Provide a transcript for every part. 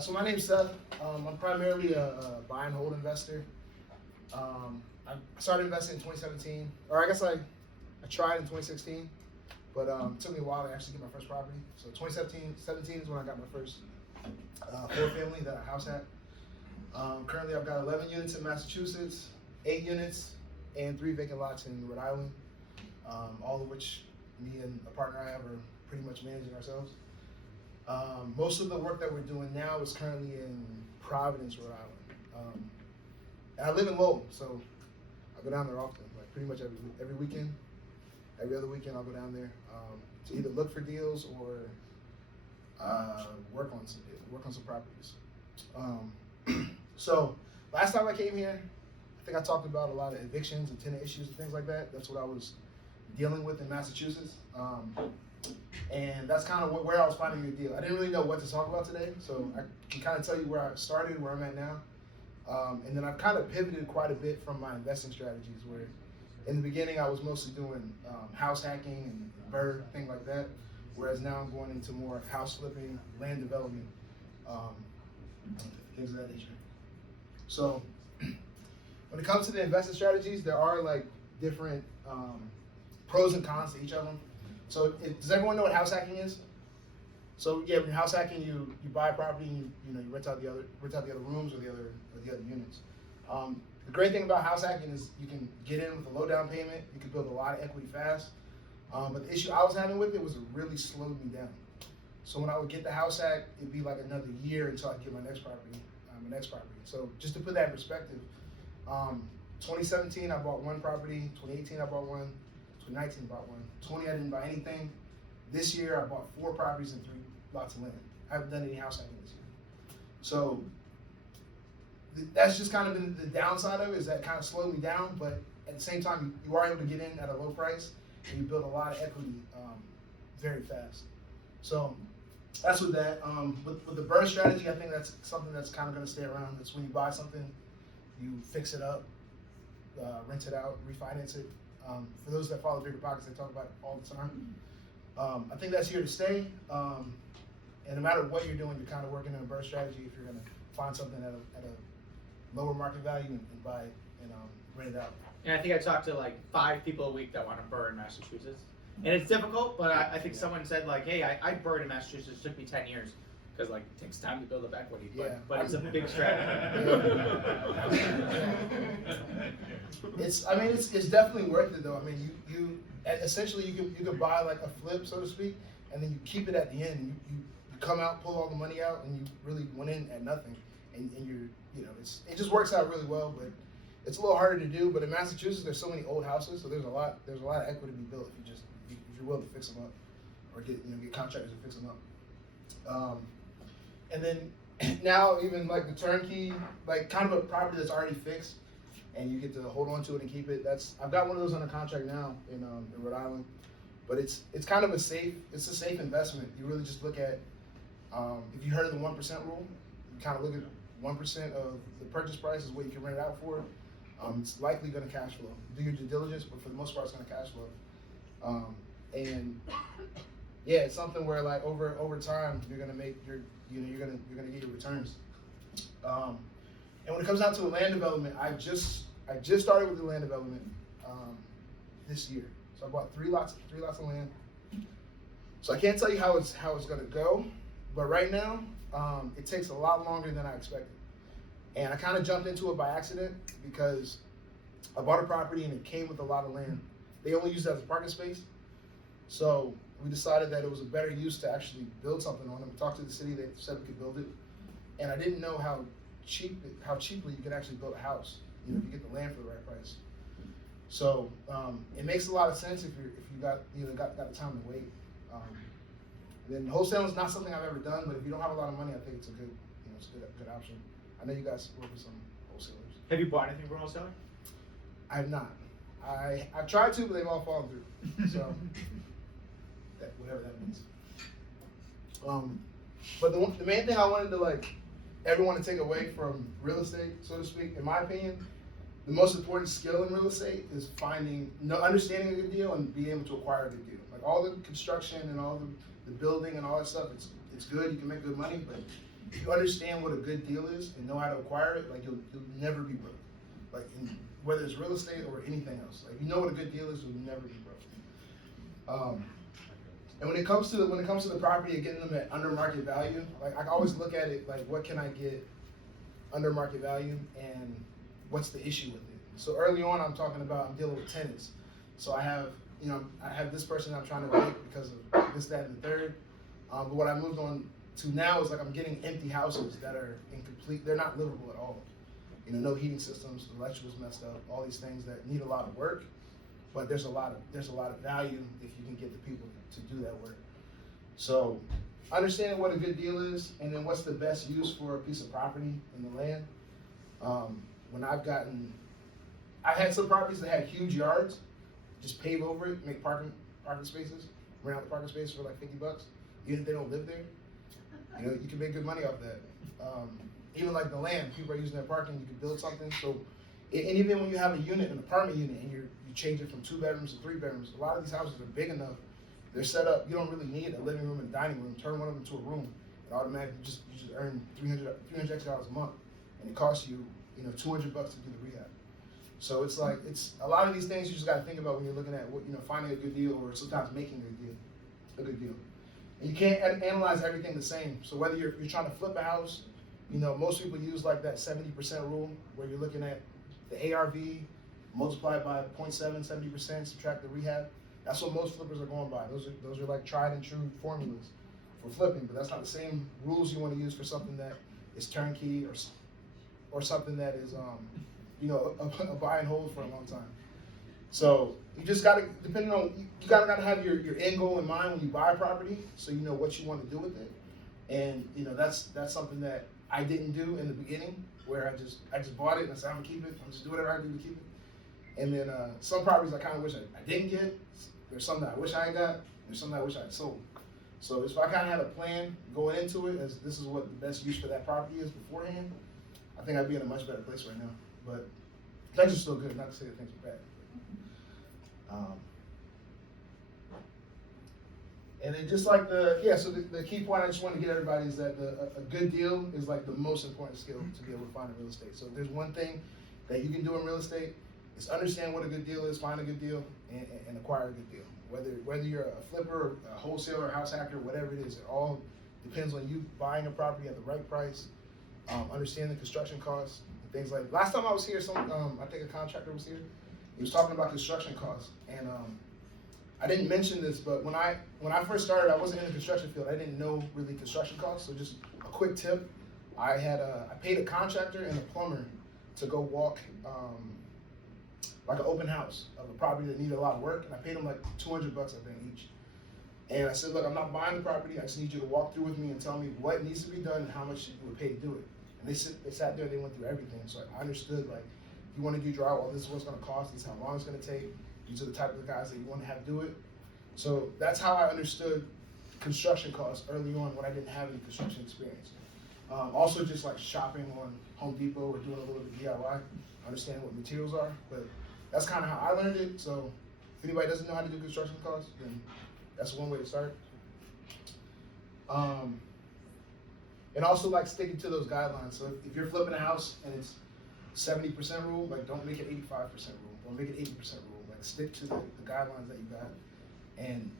So my name's Seth. I'm primarily a buy and hold investor. I started investing in 2017, or I guess I tried in 2016, but it took me a while to actually get my first property. So 2017 is when I got my first four family that I house at. Currently I've got 11 units in Massachusetts, 8 units, and 3 vacant lots in Rhode Island, all of which me and a partner I have are pretty much managing ourselves. Most of the work that we're doing now is currently in Providence, Rhode Island. And I live in Lowell, so I go down there often, like pretty much every weekend. Every other weekend I'll go down there to either look for deals or work on some properties. So last time I came here, I think I talked about a lot of evictions and tenant issues and things like that. That's what I was dealing with in Massachusetts. And that's kind of where I was finding a deal. I didn't really know what to talk about today, so I can kind of tell you where I started, where I'm at now. And then I've kind of pivoted quite a bit from my investing strategies, where in the beginning I was mostly doing house hacking and BRRRR, things like that, whereas now I'm going into more house flipping, land development, things of that nature. So when it comes to the investing strategies, there are like different pros and cons to each of them. So does everyone know what house hacking is? So yeah, when you're house hacking, you buy a property and you rent out the other rooms or the other units. The great thing about house hacking is you can get in with a low down payment. You can build a lot of equity fast. But the issue I was having with it was it really slowed me down. So when I would get the house hack, it'd be like another year until I get my next property. So just to put that in perspective, 2017 I bought one property. 2018 I bought one. 2019 I bought one. 20 I didn't buy anything. This year I bought 4 properties and 3 lots of land. I haven't done any house hacking this year. So that's just kind of been the downside of it, is that kind of slowed me down, but at the same time you are able to get in at a low price and you build a lot of equity very fast. So that's with that. With the BRRRR strategy, I think that's something that's kind of going to stay around. It's when you buy something, you fix it up, rent it out, refinance it. For those that follow Bigger Pockets, they talk about it all the time. I think that's here to stay. And no matter what you're doing, you're kind of working on a BRRRR strategy if you're going to find something at a lower market value and buy it and rent it out. And I think I talked to like 5 people a week that want to BRRRR in Massachusetts. And it's difficult, but I think someone said like, hey, I BRRRRed in Massachusetts. It took me 10 years. Because like it takes time to build up equity, but it's a big strategy. It's definitely worth it though. I mean, you essentially you can buy like a flip, so to speak, and then you keep it at the end. And you come out, pull all the money out, and you really went in at nothing. And it just works out really well. But it's a little harder to do. But in Massachusetts, there's so many old houses, so there's a lot of equity to be built if you're willing to fix them up, or get contractors to fix them up. And then now even like the turnkey, like kind of a property that's already fixed, and you get to hold on to it and keep it. I've got one of those under contract now in Rhode Island, but it's kind of a safe investment. You really just look at if you heard of the 1% rule, you kind of look at 1% of the purchase price is what you can rent it out for. It's likely going to cash flow. Do your due diligence, but for the most part, it's going to cash flow. And yeah, it's something where like over time you're gonna make you're gonna get your returns. And when it comes down to a land development, I just started with the land development this year. So I bought 3 lots of land. So I can't tell you how it's gonna go, but right now it takes a lot longer than I expected. And I kind of jumped into it by accident because I bought a property and it came with a lot of land. They only use it as a parking space. So we decided that it was a better use to actually build something on it. We talked to the city, they said we could build it. And I didn't know how cheaply you could actually build a house, if you get the land for the right price. So it makes a lot of sense if you got the time to wait. And then wholesaling is not something I've ever done, but if you don't have a lot of money, I think it's a good option. I know you guys work with some wholesalers. Have you bought anything from a wholesaler? I have not. I've tried to, but they've all fallen through. So whatever that means. But the main thing I wanted to everyone to take away from real estate, so to speak, in my opinion, the most important skill in real estate is understanding a good deal and being able to acquire a good deal. Like all the construction and all the building and all that stuff, it's good. You can make good money, but if you understand what a good deal is and know how to acquire it, like you'll never be broke. Like whether it's real estate or anything else, like you know what a good deal is, you'll never be broke. And when it comes to the property and getting them at under market value, like I always look at it like, what can I get under market value and what's the issue with it? So early on, I'm dealing with tenants. So I have this person I'm trying to evict because of this, that, and the third. But what I moved on to now is like I'm getting empty houses that are incomplete. They're not livable at all. No heating systems, the electrical's messed up, all these things that need a lot of work. But there's a lot of value if you can get the people to do that work. So understanding what a good deal is, and then what's the best use for a piece of property in the land. When I've had some properties that had huge yards, just pave over it, make parking spaces, rent out the parking space for like $50, even if they don't live there. You can make good money off that. Even like the land, people are using their parking, you can build something. So, and even when you have an apartment unit, and you change it from 2 bedrooms to 3 bedrooms, a lot of these houses are big enough. They're set up. You don't really need a living room and dining room. Turn one of them into a room, and automatically you just earn $300 extra a month, and it costs you $200 to do the rehab. So it's a lot of these things you just got to think about when you're looking at finding a good deal, or sometimes making a good deal. And you can't analyze everything the same. So whether you're trying to flip a house, most people use like that 70% rule, where you're looking at the ARV multiplied by 0.7, 70%, subtract the rehab. That's what most flippers are going by. Those are like tried and true formulas for flipping, but that's not the same rules you want to use for something that is turnkey or something that is a buy and hold for a long time. So you just gotta, depending on, you gotta have your end goal in mind when you buy a property, so you know what you want to do with it. And that's something that I didn't do in the beginning, where I just bought it and I said I'm gonna keep it. I'm just do whatever I do to keep it. And then some properties I kind of wish I didn't get. There's some that I wish I had got. There's some that I wish I had sold. So if I kind of had a plan going into it, as this is what the best use for that property is beforehand, I think I'd be in a much better place right now. But things are still good. Not to say that things are bad. And then just like so the key point I just want to get everybody is that a good deal is like the most important skill to be able to find in real estate. So if there's one thing that you can do in real estate, is understand what a good deal is, find a good deal, and acquire a good deal. Whether you're a flipper, a wholesaler, house hacker, whatever it is, it all depends on you buying a property at the right price, understand the construction costs, and things like. Last time I was here, I think a contractor was here. He was talking about construction costs, and I didn't mention this, but when I first started, I wasn't in the construction field. I didn't know really construction costs. So just a quick tip: I paid a contractor and a plumber to go walk like an open house of a property that needed a lot of work, and I paid them like $200 I think each. And I said, look, I'm not buying the property. I just need you to walk through with me and tell me what needs to be done and how much you would pay to do it. And they sat there, they went through everything. So I understood, like, if you want to do drywall, this is what it's going to cost. This is how long it's going to take. These are the type of guys that you want to have do it. So that's how I understood construction costs early on when I didn't have any construction experience. Also just like shopping on Home Depot or doing a little bit of DIY, understanding what materials are. But that's kind of how I learned it. So if anybody doesn't know how to do construction costs, then that's one way to start. And also like sticking to those guidelines. So if you're flipping a house and it's 70% rule, like don't make it 85% rule. Don't make it 80% rule. Like stick to the guidelines that you got. And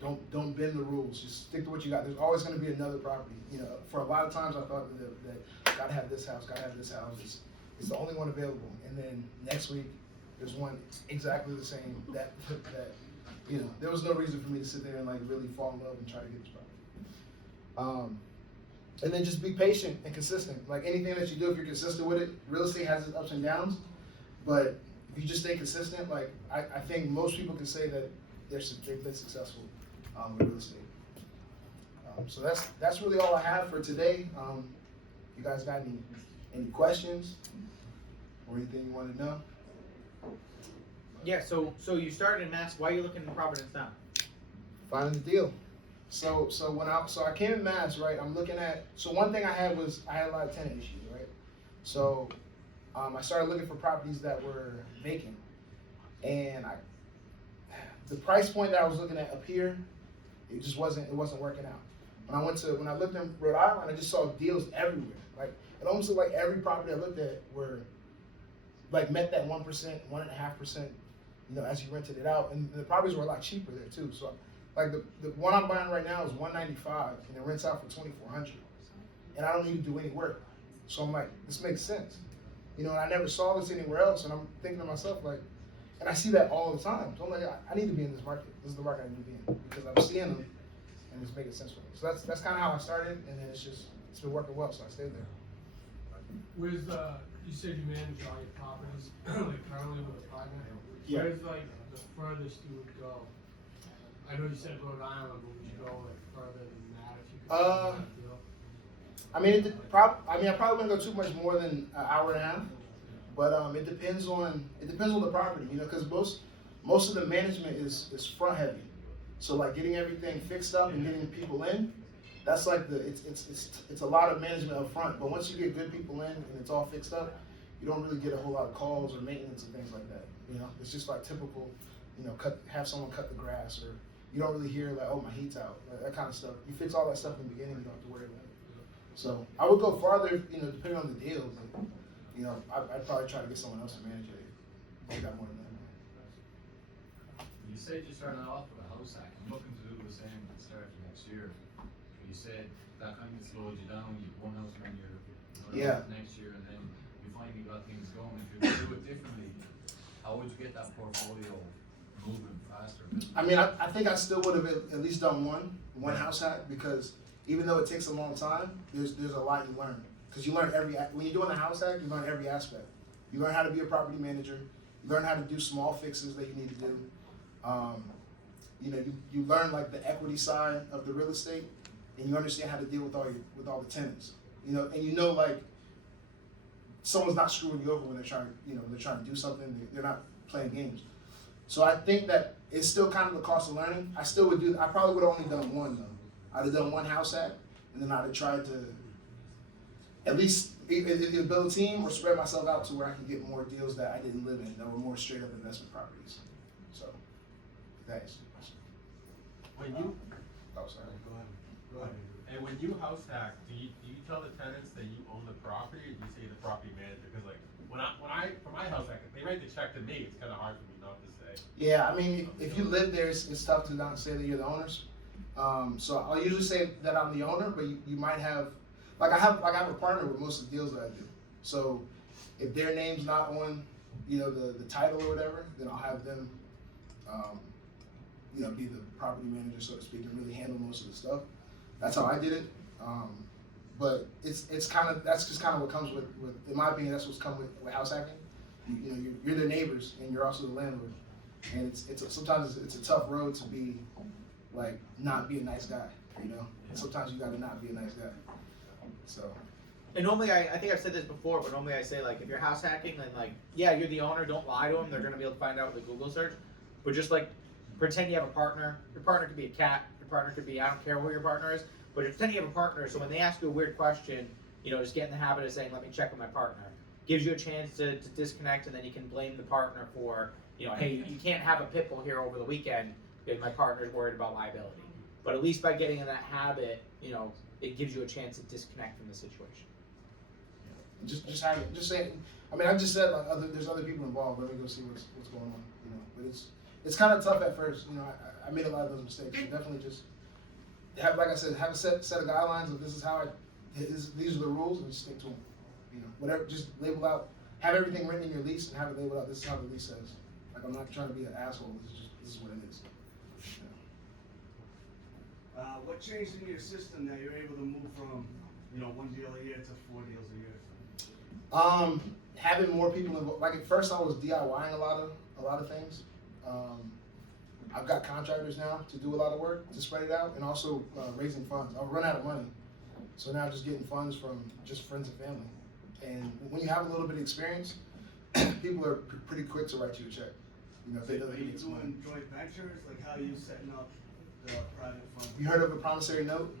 don't bend the rules. Just stick to what you got. There's always going to be another property. For a lot of times I thought that gotta have this house. It's the only one available. And then next week there's one exactly the same. That there was no reason for me to sit there and like really fall in love and try to get this property. And then just be patient and consistent. Like anything that you do, if you're consistent with it, real estate has its ups and downs. But if you just stay consistent, like I think most people can say that they've been successful with real estate. So that's really all I have for today. You guys got any questions or anything you want to know? Yeah. So you started in Mass. Why are you looking in Providence now? Finding the deal. So I came in Mass, right? I'm looking at. So one thing I had a lot of tenant issues, right? So I started looking for properties that were vacant, and the price point that I was looking at up here, it wasn't working out. when I looked in Rhode Island, I just saw deals everywhere. Like it almost looked like every property I looked at were like met that 1%, 1.5%, as you rented it out, and the properties were a lot cheaper there too. So, like the one I'm buying right now is 195, and it rents out for 2,400, and I don't need to do any work. So I'm like, this makes sense, and I never saw this anywhere else, and I'm thinking to myself like, and I see that all the time. So I'm like, I need to be in this market. This is the market I need to be in because I'm seeing them, and it's making sense for me. So that's kind of how I started, and then it's been working well, so I stayed there. Where's you said you manage all your properties, like currently with a partner. Yeah. Where's like the furthest you would go? I know you said Rhode Island, but would you go like further than that if you could? I mean, I probably wouldn't go too much more than an hour and a half, but it depends on the property, because most of the management is front heavy. So like getting everything fixed up and getting people in, that's like it's a lot of management up front. But once you get good people in and it's all fixed up, you don't really get a whole lot of calls or maintenance and things like that. It's just like typical, have someone cut the grass, or you don't really hear like, oh, my heat's out, that kind of stuff. You fix all that stuff in the beginning, you don't have to worry about it. So I would go farther, depending on the deal. But, I'd probably try to get someone else to manage it. They got more than that. You said you started off with a house hack. I'm looking to do the same at the start of next year. You said that kind of slowed you down. You one house when you're next year, and then you finally got things going. If you could do it differently, how would you get that portfolio moving faster? I mean, I think I still would have at least done one house hack, because even though it takes a long time, there's a lot you learn. Because you learn when you're doing a house hack, you learn every aspect. You learn how to be a property manager. You learn how to do small fixes that you need to do. You learn like the equity side of the real estate, and you understand how to deal with all the tenants. And like someone's not screwing you over when they're trying to do something. They're not playing games. So I think that it's still kind of the cost of learning. I probably would have only done one though. I'd have done one house hack, and then I'd have tried to at least either build a team or spread myself out to where I could get more deals that I didn't live in, that were more straight up investment properties. So that's when you sorry. go ahead. And when you house hack, do you tell the tenants that you own the property, or do you say the property manager? Because like when I for my house hack, if they write the check to me, it's kind of hard for me not to say. Yeah, I mean, if you live there, it's tough to not say that you're the owners. So I'll usually say that I'm the owner, but you might have, I have a partner with most of the deals that I do. So if their name's not on, the title or whatever, then I'll have them, be the property manager, so to speak, and really handle most of the stuff. That's how I did it. But that's just kind of what comes with, in my opinion, that's what's come with house hacking. You're their neighbors, and you're also the landlord. And sometimes it's a tough road to be, like, not be a nice guy, And sometimes you gotta not be a nice guy. So. And normally, I think I've said this before, but normally I say, like, if you're house hacking, then, like, yeah, you're the owner, don't lie to them, they're gonna be able to find out with a Google search. But just, like, pretend you have a partner. Your partner could be a cat, your partner could be, I don't care who your partner is, but pretend you have a partner, so when they ask you a weird question, just get in the habit of saying, let me check with my partner. Gives you a chance to disconnect, and then you can blame the partner for, hey, you can't have a pit bull here over the weekend because my partner's worried about liability. But at least by getting in that habit, it gives you a chance to disconnect from the situation. Just say it. I mean, I just said like there's other people involved. Let me go see what's going on. But it's kind of tough at first. I made a lot of those mistakes. So definitely just have, like I said, have a set of guidelines of this is how these are the rules, and just stick to them. Whatever, just label out, have everything written in your lease, and have it labeled out. This is how the lease says. Like, I'm not trying to be an asshole. This is what it is. What changed in your system that you're able to move from, 1 deal a year to 4 deals a year? Having more people involved. Like at first, I was DIYing a lot of things. I've got contractors now to do a lot of work to spread it out, and also raising funds. I'll run out of money, so now I'm just getting funds from just friends and family. And when you have a little bit of experience, people are pretty quick to write you a check. If they know Are they you need some money. doing joint ventures? Like, how are you setting up the private fund? You heard of a promissory note?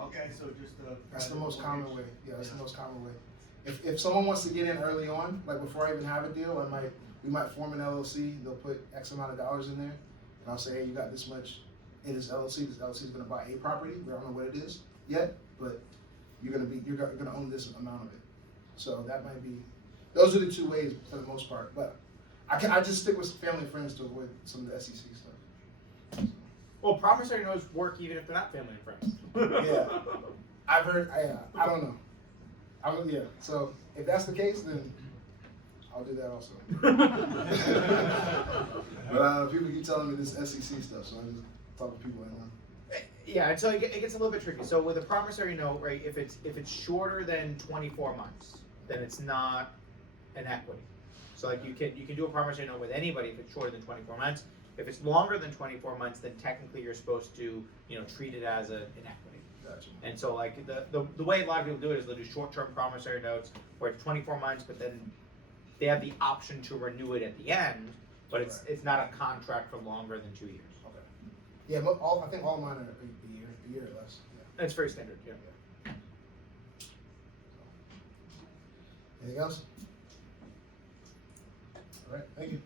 Okay, so just the. That's the most common way. Yeah, that's the most common way. If someone wants to get in early on, like before I even have a deal, we might form an LLC. They'll put X amount of dollars in there, and I'll say, hey, you got this much in this LLC. This LLC is going to buy a property. We don't know what it is. yet, but you're gonna own this amount of it. So that might be. Those are the two ways for the most part. But I just stick with family and friends to avoid some of the SEC stuff. Well, promissory notes work even if they're not family and friends. Yeah, I've heard. I don't know. Yeah. So if that's the case, then I'll do that also. But people keep telling me this SEC stuff, so I just talk to people anyway. Yeah, and so it gets a little bit tricky. So with a promissory note, right, if it's shorter than 24 months, then it's not an equity. So like you can do a promissory note with anybody if it's shorter than 24 months. If it's longer than 24 months, then technically you're supposed to, treat it as an equity. Gotcha. And so like the way a lot of people do it is they'll do short-term promissory notes where it's 24 months, but then they have the option to renew it at the end, but it's not a contract for longer than 2 years. Okay. Yeah, but I think all mine are a year or less. Yeah. It's very standard, yeah. Anything else? All right, thank you.